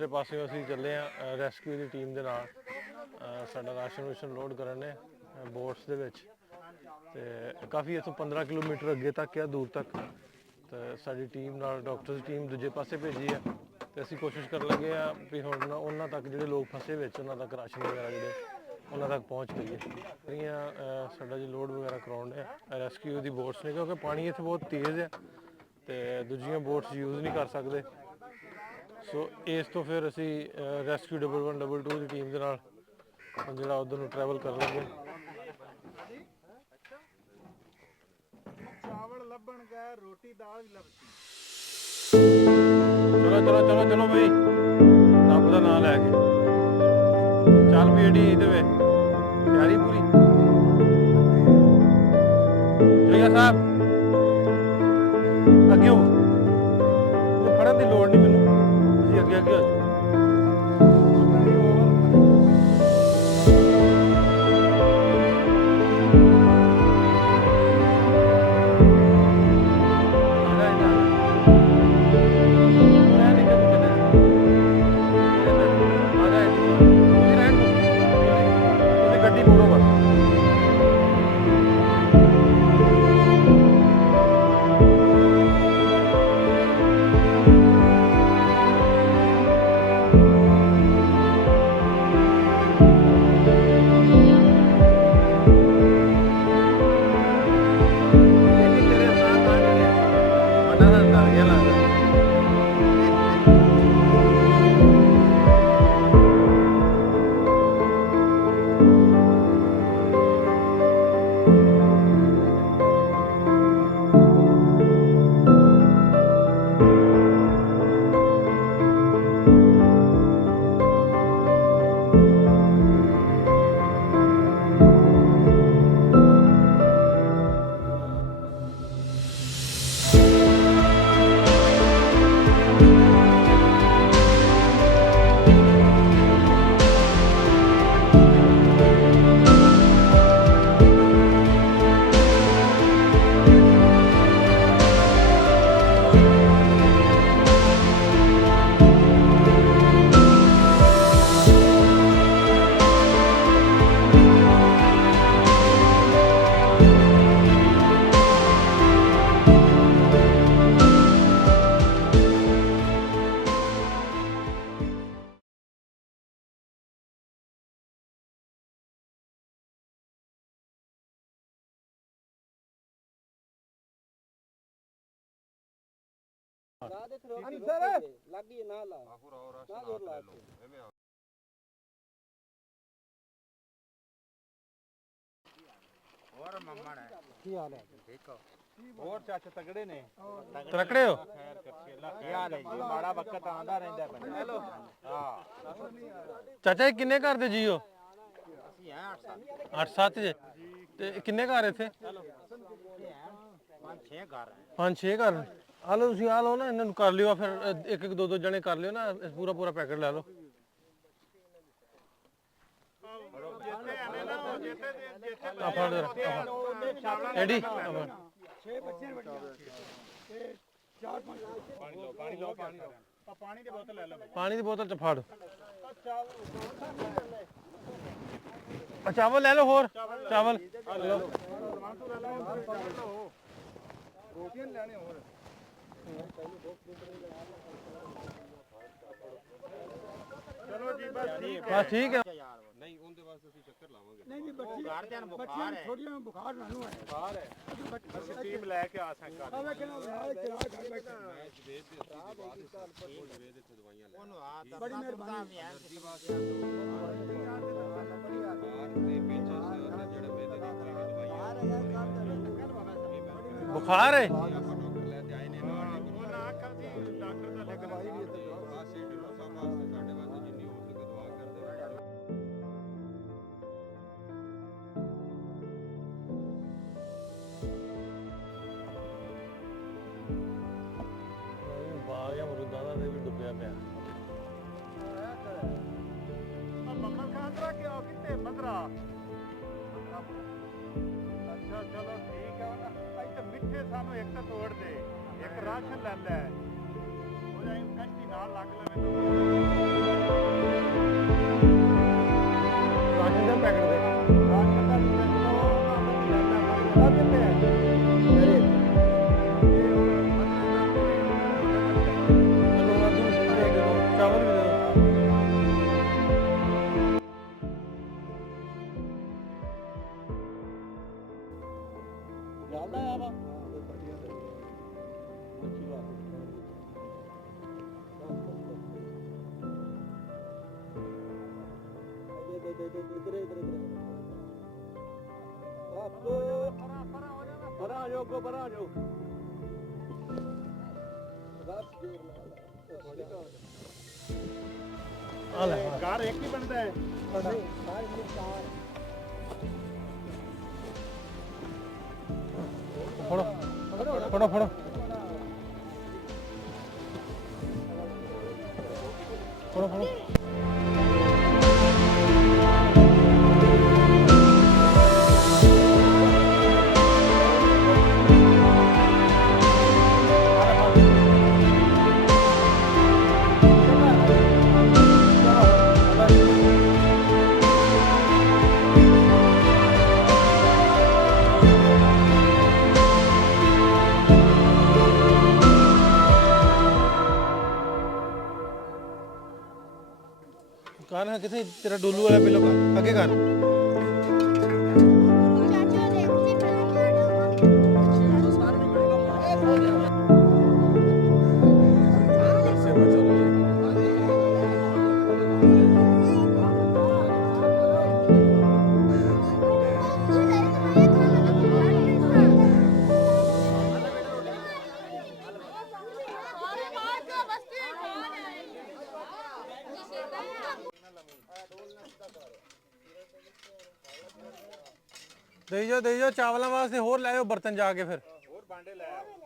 दूसरे पासे असीं चले हाँ रैसक्यू की टीम के नाल साडा राशन रूशन लोड करन बोट्स दे विच ते काफ़ी इत्थों 15 किलोमीटर अगे तक आ दूर तक तो साडी टीम नाल डॉक्टर्स की टीम दूजे पासे भेजी है तो असीं कोशिश कर लगे हाँ भी हुण उन्हां तक जिहड़े लोग फसे विच उन्हां तक राशन वगैरह जिहड़े उन्हां तक पहुँच करिए साडा जी लोड वगैरह कराउण डे रैसक्यू की बोट्स ने क्योंकि पानी इत्थे बहुत तेज़ है तो दूजियां बोट्स यूज़ नहीं कर सकते सो इस तो फिर असी रैसक्यू 1112 की टीम के नाल जिहड़ा उधर नूं ट्रैवल कर लगे चावल लभण गए रोटी दाल भी लभती चलो चलो चलो चलो भाई रब का नाम लैके चल भी एडी ये तैयारी पूरी जोया साहब अगे हो फड़न की लोड़ नहीं मैनू अभी अगे अगे हो जाओ गड्डी मोड़ो बस और मम्मा ने की हाल है ठीक हो और चाचा तगड़े ने तकड़े हो खैर करके की हाल है जी माड़ा वक्त आंदा रहंदा है हेलो हां चाचा जी किन्ने घर दे जी हो ਅਸੀਂ ਹੈ 8 7 जे ते किन्ने घर इत्थे 5-6 ਘਰ ਹੈ 5-6 घर आ लो तुसीं आ लो ना इन्हां नूं कर लियो फिर एक एक दो दो जने कर लियो ना पूरा पूरा पैकेट ले लो आ फड़ जरा एडी आ फड़ 6 ਬੱਚੇ ਵੱਡੇ ਤੇ 4-5 ਪਾਣੀ ਲਓ ਪਾਣੀ ਦੀ ਬੋਤਲ ਲੈ ਲਓ पानी की बोतल च फड़ चावल ले लो होर चावल लो ਰੋਟੀਆਂ ਲੈਣੇ ਹੋਰ ਚਲੋ ਜੀ ਬਸ ਠੀਕ है ਨਹੀਂ ਉਹਦੇ ਵਾਸਤੇ ਅਸੀਂ ਚੱਕਰ ਲਾਵਾਂਗੇ ਨਹੀਂ ਜੀ ਬੱਚੀ ਘਰਦਿਆਂ ਨੂੰ ਬੁਖਾਰ ਹੈ ਥੋੜੀਆਂ ਬੁਖਾਰ ਮੈਨੂੰ ਹੈ ਬੁਖਾਰ ਹੈ ਅਸੀਂ ਟੀਮ ਲੈ ਕੇ ਆ ਸਕਾਂ ਆਵੇ ਕਿਹਨਾਂ ਨਾਲ ਚਲਾ ਘਰ ਬੈਠਾ ਮੈਚ ਵੇਚ ਦੇ ਅਸੀਂ ਦੀ ਬਾਤ ਕੋਈ ਵੇਚ ਦੇ ਦਵਾਈਆਂ ਲੈ ਉਹਨੂੰ ਆ ਬੜੀ ਮਿਹਰਬਾਨੀ ਐਨਰਜੀ ਵਾਸਤੇ ਬਾਹਰ ਦੇ ਪੇਚਸ ਜਿਹੜੇ ਮੇਦੇ ਦੀ ਕੋਈ ਵੀ ਦਵਾਈਆਂ बुखार है ਆਪਾਂ ਡਾਕਟਰ ਲੈ ਤੇ ਆਏ ਨੇ ਨਾਲ ਉਹ ਨਾ ਆਖਾਂ ਸੀ ਡਾਕਟਰ ਦਾ ਲੱਗਣਾ ਬਸ ਇਹ ਢਿੱਲੋਂ ਸਾਹਿਬ ਵਾਸਤੇ ਸਾਡੇ ਵਾਸਤੇ ਜਿੰਨੀ ਹੋ ਸਕੇ ਦੁਆ ਕਰਦੇ बाग या मरूदा का भी डुबया पे ਮੰਮਾ ਖਾਂਦਰਾ ਕਿਉਂ ਕਿੱਥੇ ਮੰਦਰਾ ਅੱਛਾ ਚਲੋ ਠੀਕ ਹੈ ਨਾ ਭਾਈ ਤੇ ਮਿੱਠੇ ਸਾਨੂੰ ਇੱਕ ਤਾਂ ਤੋੜ ਦੇ ਇੱਕ ਰਾਸ਼ਨ ਲੈ ਲੈ ਉਹ ਜਾਈ ਕਸ਼ਤੀ ਨਾਲ ਲੱਗ ਲਵੇ ਪਰਾਂ ਜੋ ਕੋ ਪਰਾਂ ਜੋ ਆ ਲੈ ਕਾਰ ਇੱਕ ਹੀ ਬਣਦਾ ਹੈ ਫੜੋ ਫੜੋ ਫੜੋ ਫੜੋ ਫੜੋ ਕਾਰ ਹੈ ਕਿਥੇ ਤੇਰਾ ਡੋਲੂ ਵਾਲਾ ਪਹਿਲੋਂ ਕਰ ਅੱਗੇ ਕਰ ਦੇ ਜੋ ਚਾਵਲਾਂ ਵਾਸਤੇ ਹੋਰ ਲੈ ਆਓ ਬਰਤਨ ਜਾ ਕੇ ਫਿਰ ਹੋਰ ਬਾਂਡੇ ਲੈ ਆਓ